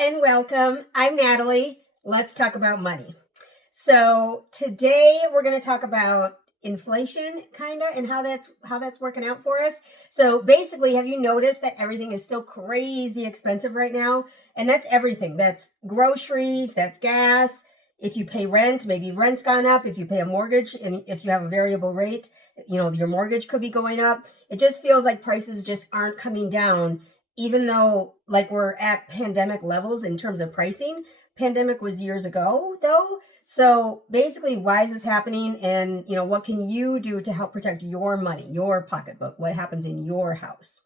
and welcome. I'm Natalie. Let's talk about money. So today we're going to talk about inflation and how that's working out for us. So basically, have you noticed that everything is still crazy expensive right now? And that's everything. That's groceries, that's gas. If you pay rent, maybe rent's gone up. If you pay a mortgage and if you have a variable rate, your mortgage could be going up. It just feels like prices just aren't coming down, even though like we're at pandemic levels in terms of pricing. Pandemic was years ago though. So basically, why is this happening? And what can you do to help protect your money, your pocketbook, what happens in your house?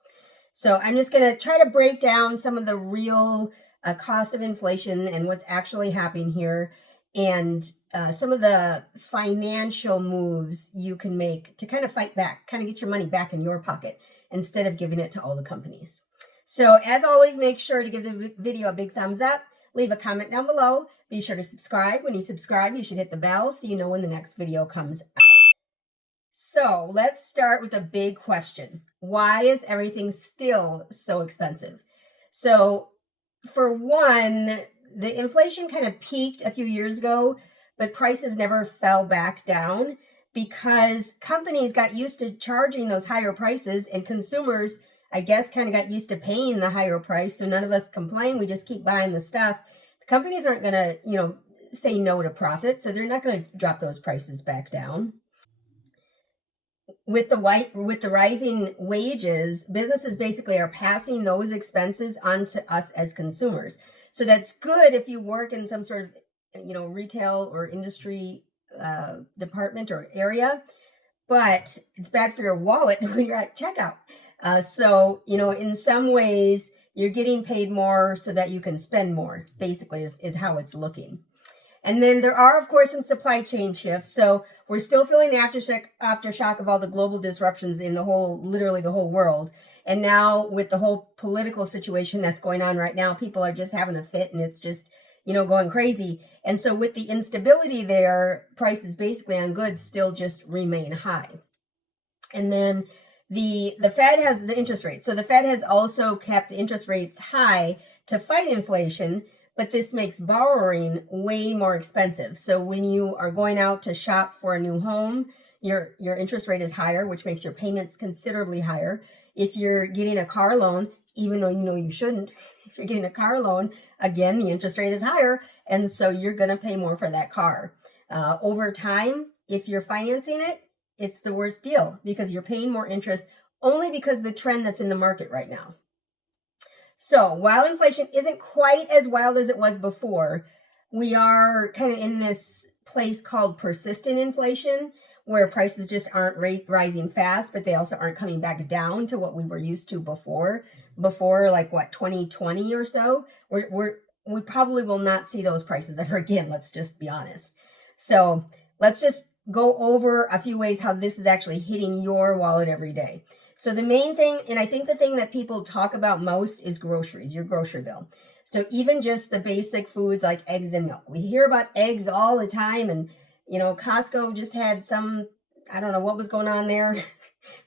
So I'm just going to try to break down some of the real cost of inflation and what's actually happening here, and some of the financial moves you can make to kind of fight back, kind of get your money back in your pocket instead of giving it to all the companies. So as always, make sure to give the video a big thumbs up. Leave a comment down below. Be sure to subscribe. When you subscribe, you should hit the bell so you know when the next video comes out. So let's start with a big question. Why is everything still so expensive? So for one, the inflation kind of peaked a few years ago, but prices never fell back down because companies got used to charging those higher prices, and consumers, I guess, kind of got used to paying the higher price. So none of us complain. We just keep buying the stuff. The companies aren't going to, say no to profit. So they're not going to drop those prices back down. With the rising wages, businesses basically are passing those expenses on to us as consumers. So that's good if you work in some sort of, retail or industry department or area, but it's bad for your wallet when you're at checkout. So, in some ways, you're getting paid more so that you can spend more, basically, is how it's looking. And then there are, of course, some supply chain shifts. So we're still feeling the aftershock of all the global disruptions in literally the whole world. And now with the whole political situation that's going on right now, people are just having a fit, and it's just, going crazy. And so with the instability there, prices basically on goods still just remain high. And then the Fed has the interest rates. So the Fed has also kept the interest rates high to fight inflation, but this makes borrowing way more expensive. So when you are going out to shop for a new home, your interest rate is higher, which makes your payments considerably higher. If you're getting a car loan, even though you shouldn't, if you're getting a car loan, again, the interest rate is higher, and so you're going to pay more for that car. Over time, if you're financing it, it's the worst deal because you're paying more interest only because of the trend that's in the market right now. So while inflation isn't quite as wild as it was before, we are kind of in this place called persistent inflation, where prices just aren't rising fast, but they also aren't coming back down to what we were used to before like 2020 or so. We probably will not see those prices ever again. Let's just be honest. So let's just go over a few ways how this is actually hitting your wallet every day. So the main thing, and I think the thing that people talk about most, is groceries, your grocery bill. So even just the basic foods like eggs and milk. We hear about eggs all the time, and Costco just had I don't know what was going on there,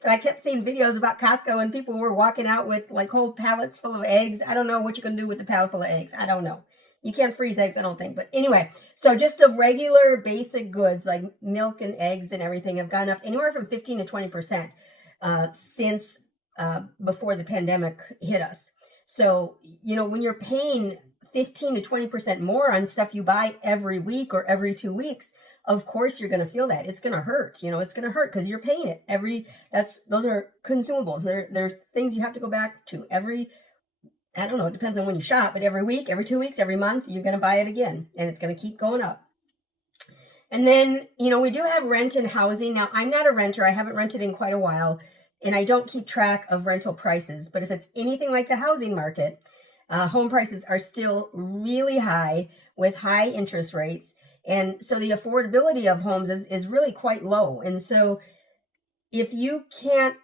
but I kept seeing videos about Costco and people were walking out with like whole pallets full of eggs. I don't know what you're going to do with a pallet full of eggs. I don't know. You can't freeze eggs, I don't think. But anyway, so just the regular basic goods like milk and eggs and everything have gone up anywhere from 15 to 20% since before the pandemic hit us. So, when you're paying 15 to 20% more on stuff you buy every week or every 2 weeks, of course you're going to feel that. It's going to hurt. It's going to hurt because you're paying it those are consumables. They're things you have to go back to I don't know, it depends on when you shop, but every week, every 2 weeks, every month, you're going to buy it again, and it's going to keep going up. And then, we do have rent and housing. Now, I'm not a renter. I haven't rented in quite a while, and I don't keep track of rental prices. But if it's anything like the housing market, home prices are still really high with high interest rates. And so the affordability of homes is really quite low. And so if you can't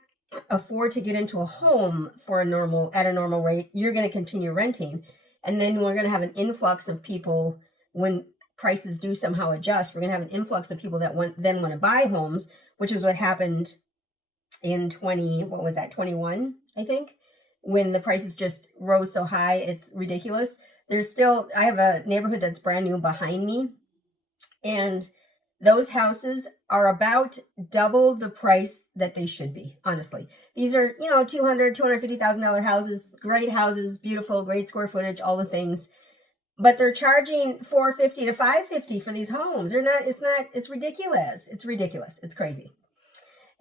afford to get into a home at a normal rate, you're going to continue renting. And then we're going to have an influx of people when prices do somehow adjust. We're going to have an influx of people that want to buy homes, which is what happened in 21, I think, when the prices just rose so high, it's ridiculous. there's still, I have a neighborhood that's brand new behind me, and those houses are about double the price that they should be, honestly. These are, you know, $250,000 houses, great houses, beautiful, great square footage, all the things. But they're charging $450 to $550 for these homes. It's ridiculous. It's ridiculous. It's crazy.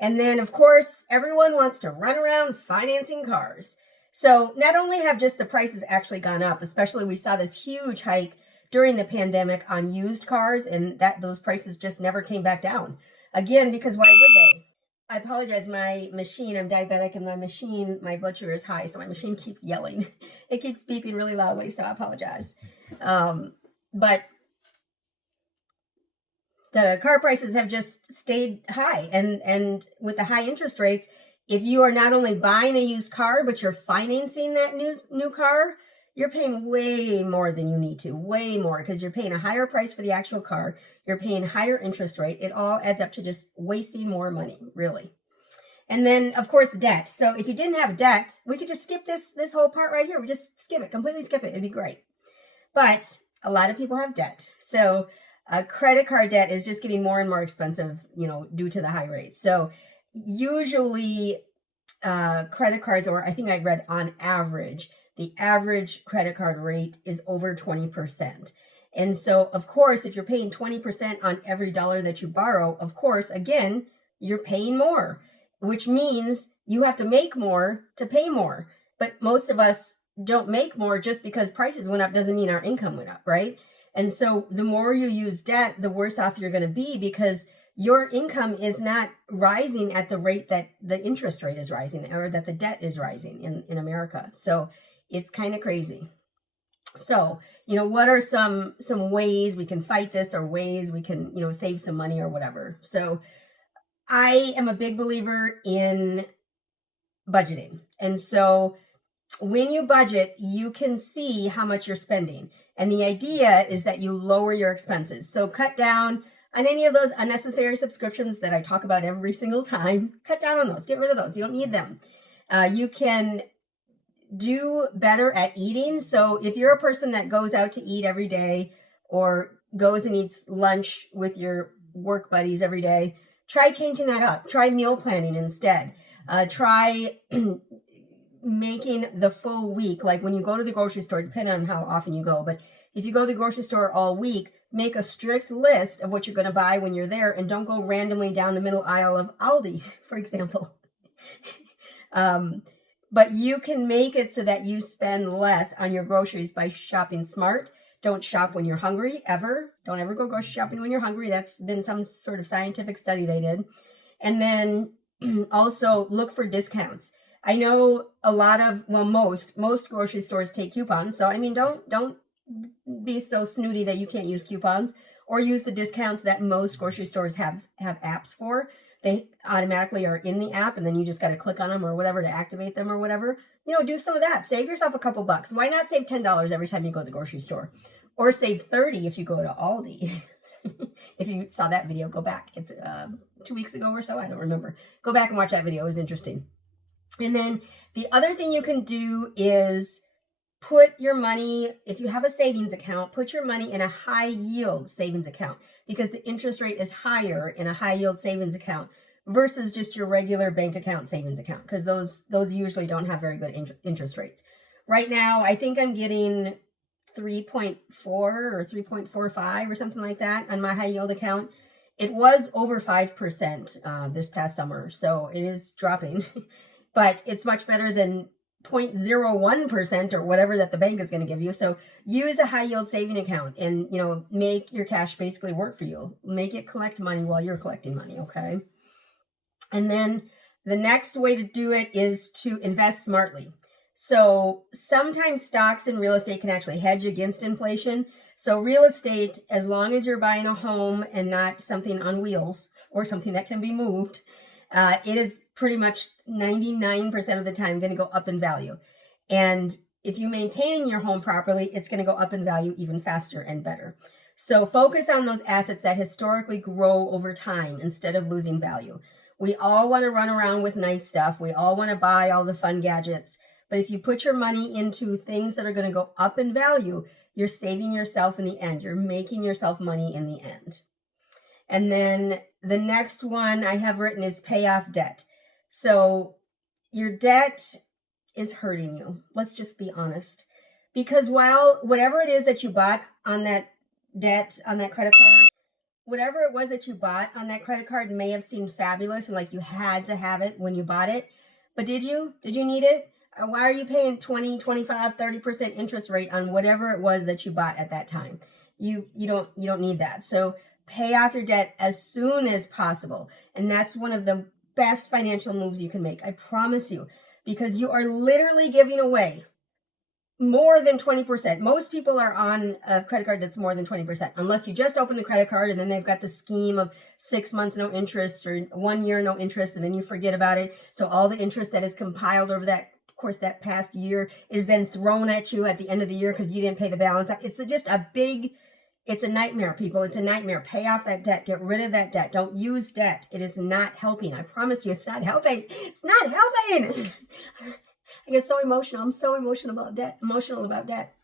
And then, of course, everyone wants to run around financing cars. So not only have just the prices actually gone up, especially we saw this huge hike during the pandemic on used cars, and that those prices just never came back down. Again, because why would they? I apologize. My machine, I'm diabetic, and my blood sugar is high, so my machine keeps yelling. It keeps beeping really loudly, so I apologize. But the car prices have just stayed high, and with the high interest rates, if you are not only buying a used car, but you're financing that new car, you're paying way more than you need to, way more, because you're paying a higher price for the actual car. You're paying higher interest rate. It all adds up to just wasting more money, really. And then, of course, debt. So if you didn't have debt, we could just skip this whole part right here. We just skip it, completely skip it. It'd be great. But a lot of people have debt. So credit card debt is just getting more and more expensive, you know, due to the high rates. So usually credit cards, or I think I read on average, the average credit card rate is over 20%. And so, of course, if you're paying 20% on every dollar that you borrow, of course, again, you're paying more, which means you have to make more to pay more. But most of us don't make more. Just because prices went up doesn't mean our income went up, right? And so the more you use debt, the worse off you're going to be, because your income is not rising at the rate that the interest rate is rising, or that the debt is rising in America. So it's kind of crazy. So, you know, what are some ways we can fight this, or ways we can, you know, save some money or whatever? So I am a big believer in budgeting. And so when you budget, you can see how much you're spending. And the idea is that you lower your expenses. So cut down on any of those unnecessary subscriptions that I talk about every single time. Cut down on those. Get rid of those. You don't need them. You can do better at eating. So if you're a person that goes out to eat every day, or goes and eats lunch with your work buddies every day, try changing that up. Try meal planning instead. Try making the full week, like when you go to the grocery store, depending on how often you go, but if you go to the grocery store all week, make a strict list of what you're going to buy when you're there, and don't go randomly down the middle aisle of Aldi, for example. But you can make it so that you spend less on your groceries by shopping smart. Don't shop when you're hungry, ever. Don't ever go grocery shopping when you're hungry. That's been some sort of scientific study they did. And then also look for discounts. I know a lot of, well, most grocery stores take coupons. So, I mean, don't be so snooty that you can't use coupons, or use the discounts that most grocery stores have apps for. They automatically are in the app, and then you just got to click on them or whatever to activate them or whatever. You know, do some of that. Save yourself a couple bucks. Why not save $10 every time you go to the grocery store? Or save $30 if you go to Aldi. If you saw that video, go back. It's 2 weeks ago or so. I don't remember. Go back and watch that video. It was interesting. And then the other thing you can do is put your money, if you have a savings account, put your money in a high yield savings account, because the interest rate is higher in a high yield savings account versus just your regular bank account savings account, because those usually don't have very good interest rates. Right now, I think I'm getting 3.4 or 3.45 or something like that on my high yield account. It was over 5% this past summer, so it is dropping. But it's much better than 0.01% or whatever that the bank is going to give you. So use a high yield saving account, and, you know, make your cash basically work for you. Make it collect money while you're collecting money. Okay. And then the next way to do it is to invest smartly. So sometimes stocks and real estate can actually hedge against inflation. So real estate, as long as you're buying a home and not something on wheels or something that can be moved, it is pretty much 99% of the time going to go up in value. And if you maintain your home properly, it's going to go up in value even faster and better. So focus on those assets that historically grow over time instead of losing value. We all want to run around with nice stuff. We all want to buy all the fun gadgets. But if you put your money into things that are going to go up in value, you're saving yourself in the end. You're making yourself money in the end. And then the next one I have written is pay off debt. So your debt is hurting you. Let's just be honest. Because while whatever it is that you bought on that debt, on that credit card, whatever it was that you bought on that credit card may have seemed fabulous and like you had to have it when you bought it. But did you? Did you need it? Or why are you paying 20, 25, 30% interest rate on whatever it was that you bought at that time? You don't need that. So pay off your debt as soon as possible. And that's one of the best financial moves you can make. I promise you, because you are literally giving away more than 20%. Most people are on a credit card that's more than 20%, unless you just open the credit card and then they've got the scheme of 6 months no interest or 1 year no interest, and then you forget about it. So all the interest that is compiled over that course that past year is then thrown at you at the end of the year because you didn't pay the balance. It's a nightmare, people. It's a nightmare. Pay off that debt. Get rid of that debt. Don't use debt. It is not helping. I promise you, it's not helping. It's not helping. I get so emotional. I'm so emotional about debt.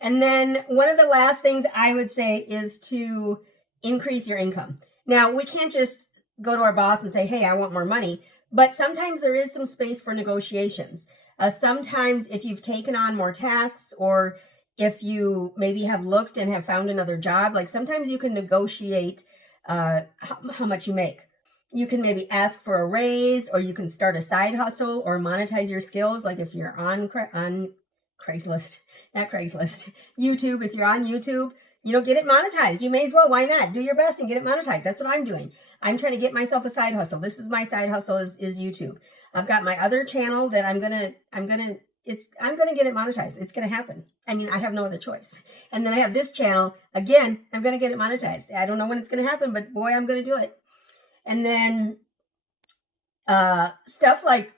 And then one of the last things I would say is to increase your income. Now, we can't just go to our boss and say, hey, I want more money. But sometimes there is some space for negotiations. Sometimes if you've taken on more tasks, or if you maybe have looked and have found another job, like sometimes you can negotiate how much you make. You can maybe ask for a raise, or you can start a side hustle or monetize your skills. Like if you're on Craigslist, not Craigslist, YouTube, if you're on YouTube, get it monetized. You may as well. Why not? Do your best and get it monetized. That's what I'm doing. I'm trying to get myself a side hustle. This is my side hustle is YouTube. I've got my other channel that I'm gonna get it monetized. It's gonna happen. I mean, I have no other choice. And then I have this channel again. I'm gonna get it monetized. I don't know when it's gonna happen, but boy, I'm gonna do it. And then stuff like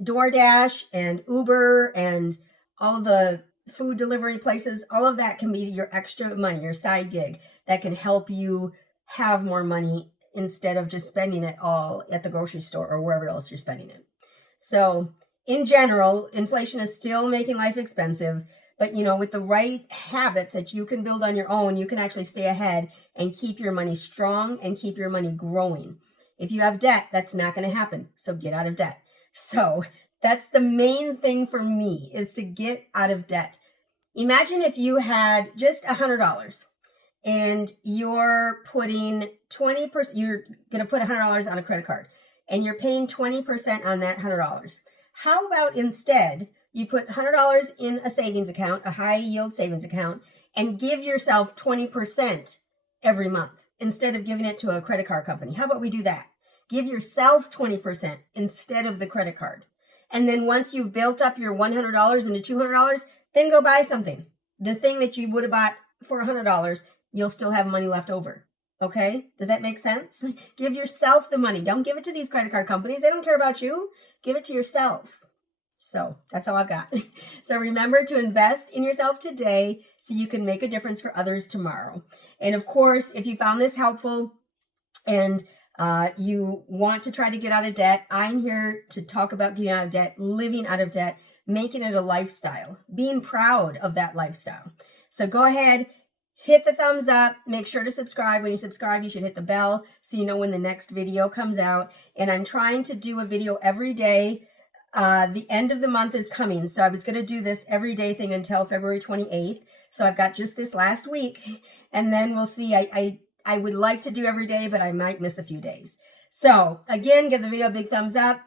DoorDash and Uber and all the food delivery places, all of that can be your extra money, your side gig that can help you have more money instead of just spending it all at the grocery store or wherever else you're spending it. So in general, inflation is still making life expensive, but with the right habits that you can build on your own, you can actually stay ahead and keep your money strong and keep your money growing. If you have debt, that's not going to happen. So get out of debt. So that's the main thing for me, is to get out of debt. Imagine if you had just $100 and you're putting 20%, you're going to put $100 on a credit card and you're paying 20% on that $100. How about instead you put $100 in a savings account, a high yield savings account, and give yourself 20% every month instead of giving it to a credit card company? How about we do that? Give yourself 20% instead of the credit card. And then once you've built up your $100 into $200, then go buy something. The thing that you would have bought for $100, you'll still have money left over. Okay? Does that make sense? Give yourself the money. Don't give it to these credit card companies. They don't care about you. Give it to yourself. So that's all I've got. So remember to invest in yourself today so you can make a difference for others tomorrow. And of course, if you found this helpful and you want to try to get out of debt, I'm here to talk about getting out of debt, living out of debt, making it a lifestyle, being proud of that lifestyle. So go ahead, hit the thumbs up, make sure to subscribe. When you subscribe, you should hit the bell so you know when the next video comes out. And I'm trying to do a video every day. The end of the month is coming. So I was going to do this everyday thing until February 28th. So I've got just this last week, and then we'll see. I would like to do every day, but I might miss a few days. So again, give the video a big thumbs up.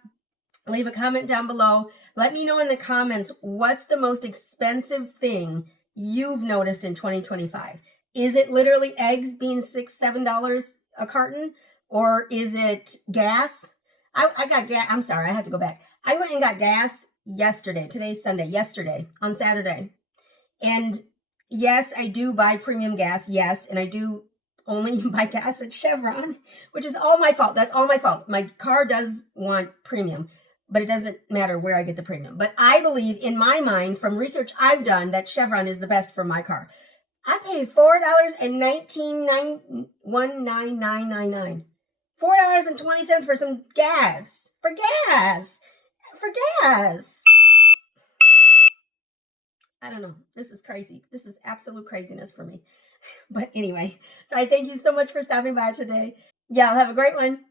Leave a comment down below. Let me know in the comments, what's the most expensive thing you've noticed in 2025? Is it literally eggs being $6, $7 a carton? Or is it gas? I got gas. I'm sorry, I have to go back. I went and got gas yesterday. Today's Sunday. Yesterday, on Saturday. And yes, I do buy premium gas. Yes, and I do only buy gas at Chevron, which is all my fault. That's all my fault. My car does want premium, but it doesn't matter where I get the premium. But I believe, in my mind, from research I've done, that Chevron is the best for my car. I paid $4.1999. $4.20 for some gas. For gas. I don't know. This is crazy. This is absolute craziness for me. But anyway, so I thank you so much for stopping by today. Yeah, I'll have a great one.